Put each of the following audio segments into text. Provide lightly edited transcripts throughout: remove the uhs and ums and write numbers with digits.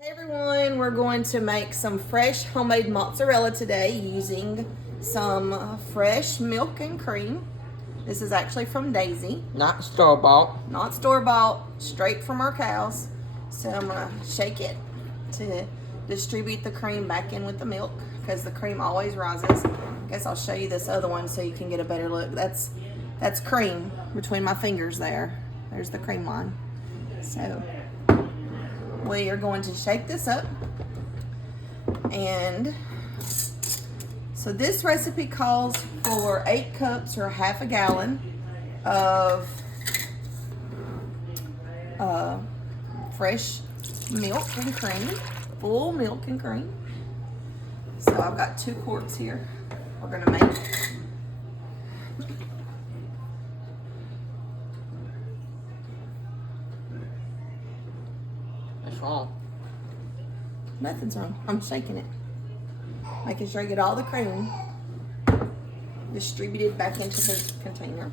Hey everyone, we're going to make some fresh homemade mozzarella today using some fresh milk and cream. This is actually from Daisy. Not store-bought. Not store-bought, straight from our cows. So I'm going to shake it to distribute the cream back in with the milk because the cream always rises. I guess I'll show you this other one so you can get a better look. That's cream between my fingers there. There's the cream line. So we are going to shake this up, and so this recipe calls for 8 cups or half a gallon of fresh milk and cream, full milk and cream. So I've got 2 quarts here. We're gonna make What's wrong? Nothing's wrong. I'm shaking it. Making sure I get all the cream distributed back into the container.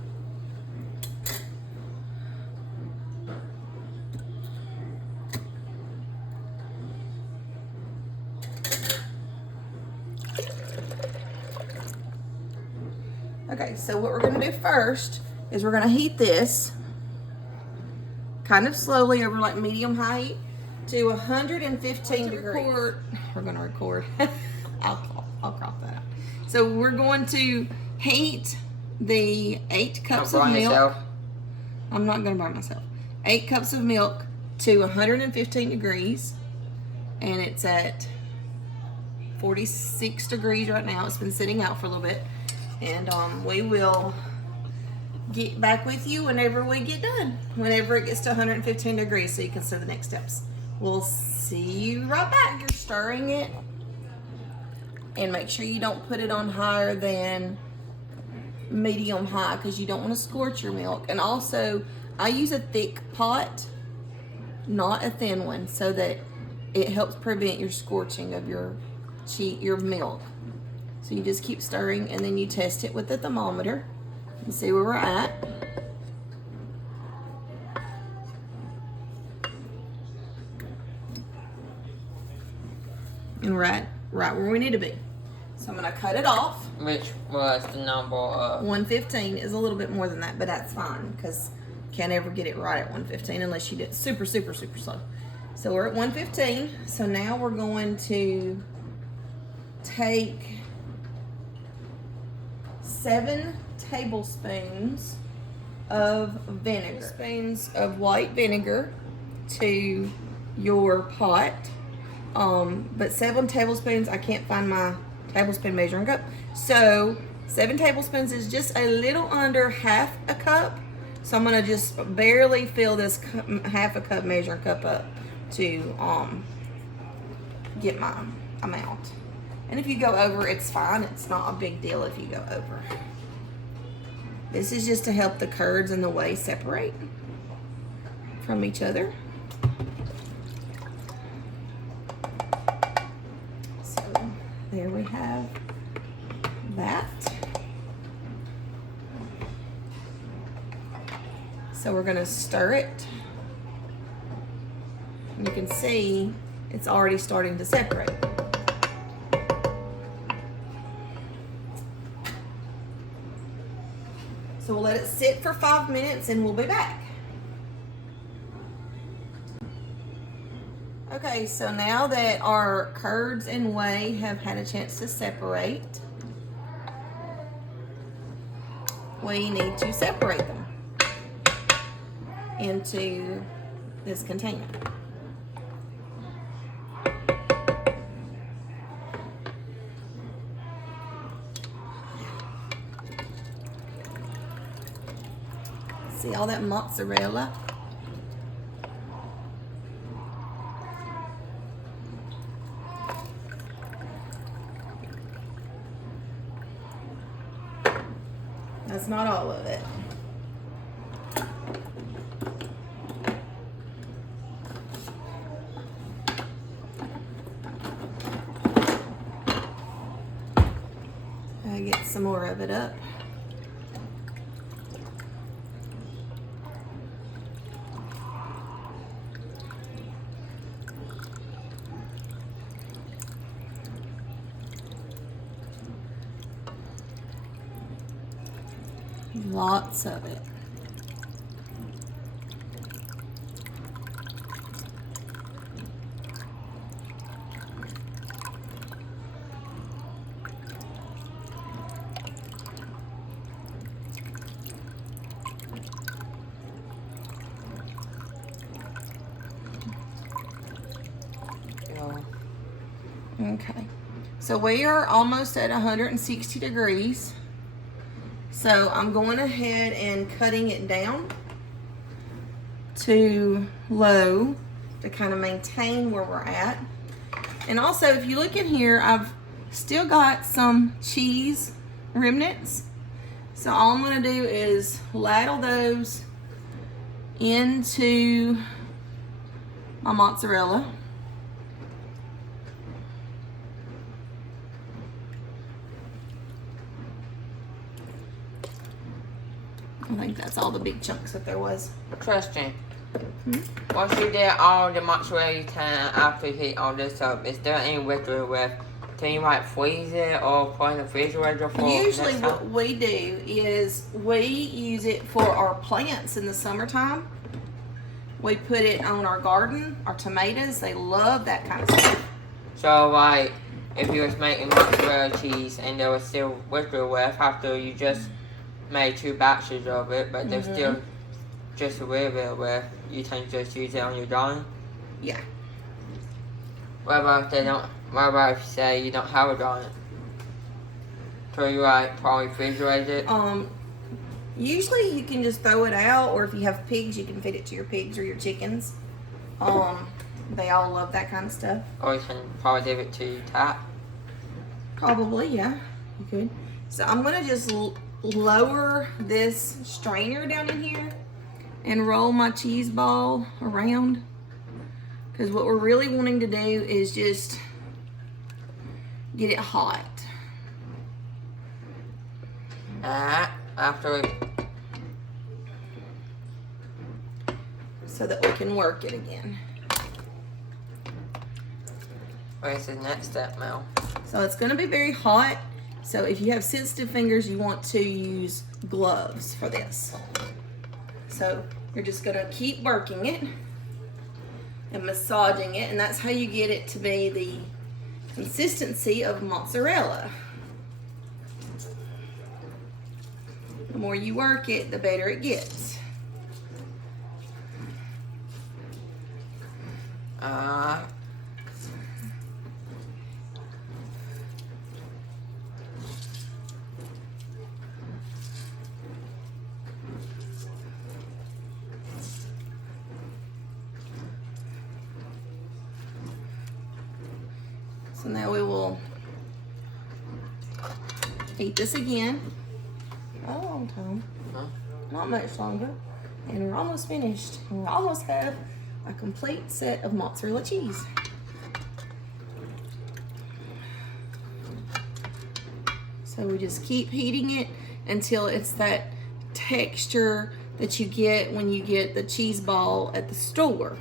Okay, so what we're going to do first is we're going to heat this kind of slowly over like medium-high heat to 115 degrees. We're going to record. I'll crop that out. So we're going to heat the 8 cups of milk. Yourself. I'm not going to burn myself. 8 cups of milk to 115 degrees, and it's at 46 degrees right now. It's been sitting out for a little bit, and we will get back with you whenever we get done, whenever it gets to 115 degrees, so you can see the next steps. We'll see you right back. You're stirring it, and make sure you don't put it on higher than medium high because you don't want to scorch your milk. And also, I use a thick pot, not a thin one, so that it helps prevent your scorching of your milk. So you just keep stirring, and then you test it with the thermometer and see where we're at. And right where we need to be. So I'm gonna cut it off. Which was the number of? 115 is a little bit more than that, but that's fine because can't ever get it right at 115 unless you do it super slow. So we're at 115. So now we're going to take 7 tablespoons of vinegar. Spoons of white vinegar to your pot. But 7 tablespoons, I can't find my tablespoon measuring cup. So 7 tablespoons is just a little under half a cup. So I'm gonna just barely fill this half a cup measuring cup up to get my amount. And if you go over, it's fine. It's not a big deal if you go over. This is just to help the curds and the whey separate from each other. So there we have that. So we're gonna stir it. And you can see it's already starting to separate. So we'll let it sit for 5 minutes and we'll be back. Okay, so now that our curds and whey have had a chance to separate, we need to separate them into this container. See all that mozzarella? That's not all of it. I get some more of it up. Lots of it. Okay, so we are almost at 160 degrees. So I'm going ahead and cutting it down to low to kind of maintain where we're at. And also, if you look in here, I've still got some cheese remnants. So all I'm going to do is ladle those into my mozzarella. I think that's all the big chunks that there was. Question. Once you did all the mozzarella you can after you heat all this up, is there any wiggle left? Can you like freeze it or put in the refrigerator for Usually next what time? we do is we use it for our plants in the summertime. We put it on our garden, our tomatoes. They love that kind of stuff. So like, if you was making mozzarella cheese and there was still wiggle left after you just made 2 batches of it, but there's still just a little bit left, you can just use it on your garden? Yeah. What about if they don't? What about if you say you don't have a garden? So you like probably refrigerate it? Usually you can just throw it out, or if you have pigs, you can feed it to your pigs or your chickens. They all love that kind of stuff. Or you can probably give it to your tap. Probably, yeah, you could. So I'm gonna just lower this strainer down in here and roll my cheese ball around, because what we're really wanting to do is just get it hot. After it, so that we can work it again. where's the next step, Mel? So it's gonna be very hot. So if you have sensitive fingers, you want to use gloves for this. So you're just gonna keep working it and massaging it, and that's how you get it to be the consistency of mozzarella. The more you work it, the better it gets. So now we will heat this again. Not a long time. Not much longer. And we're almost finished. And we almost have a complete set of mozzarella cheese. So we just keep heating it until it's that texture that you get when you get the cheese ball at the store.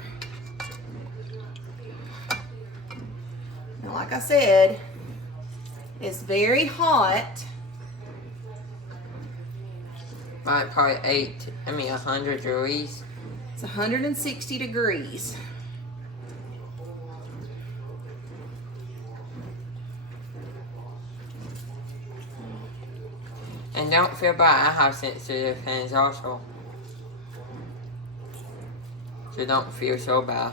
Now, like I said, it's very hot. Like probably 100 degrees. It's 160 degrees. And don't feel bad, I have sensitive hands also. So don't feel so bad.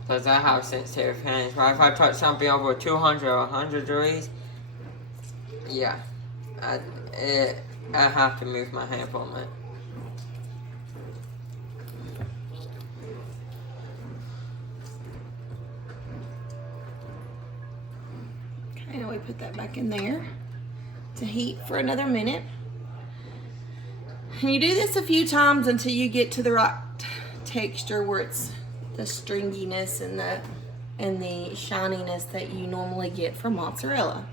Because I have sensitive hands. But if I touch something over 200 or 100 degrees, yeah, I have to move my hand from it. Okay, now we put that back in there to heat for another minute. And you do this a few times until you get to the right texture where it's the stringiness and the shininess that you normally get from mozzarella.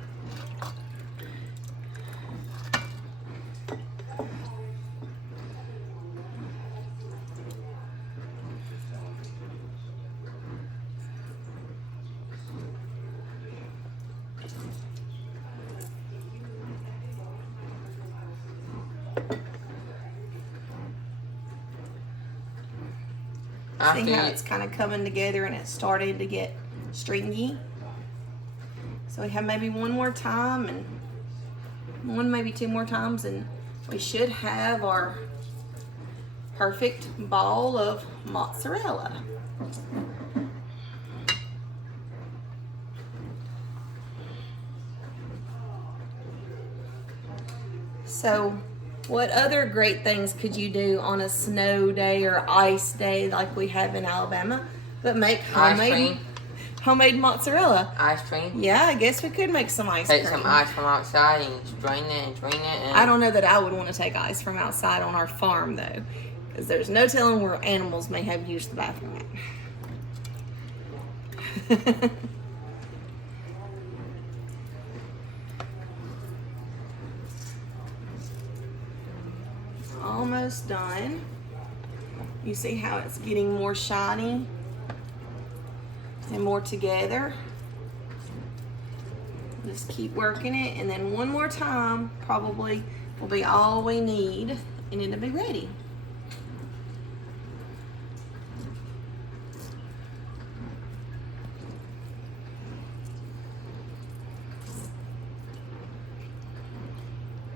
See how it's kind of coming together and it's starting to get stringy. So we have maybe one more time and maybe two more times, and we should have our perfect ball of mozzarella. So what other great things could you do on a snow day or ice day like we have in Alabama, but make homemade mozzarella? Ice cream? Yeah, I guess we could make some ice cream. Take some ice from outside and strain it. And I don't know that I would want to take ice from outside on our farm though, because there's no telling where animals may have used the bathroom at. Almost done. You see how it's getting more shiny and more together. Just keep working it, and then one more time probably will be all we need, and it'll be ready.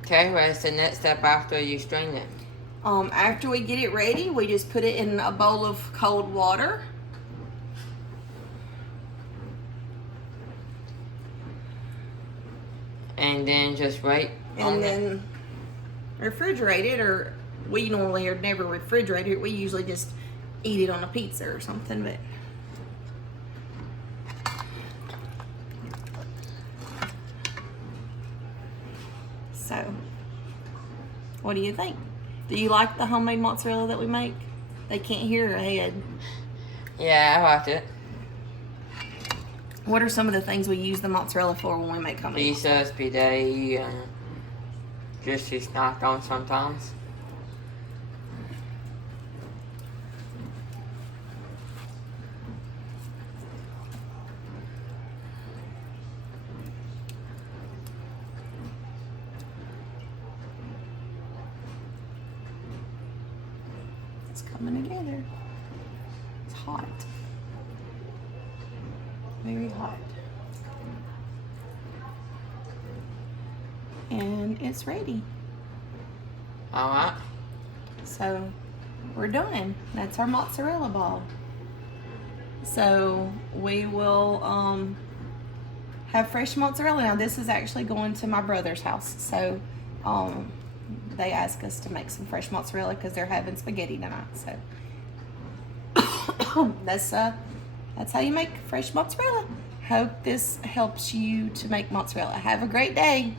Okay, what's the next step after you strain it? After we get it ready, we just put it in a bowl of cold water. And then just wait. And then refrigerate it, or we normally are never refrigerate it. We usually just eat it on a pizza or something, but so what do you think? Do you like the homemade mozzarella that we make? They can't hear her head. Yeah, I liked it. What are some of the things we use the mozzarella for when we make homemade? Pizza, spaghetti, just to snack on sometimes. It's coming together. It's hot. Very hot. And it's ready. Alright. So we're done. That's our mozzarella ball. So we will have fresh mozzarella. Now this is actually going to my brother's house. So they asked us to make some fresh mozzarella because they're having spaghetti tonight. So that's how you make fresh mozzarella. Hope this helps you to make mozzarella. Have a great day.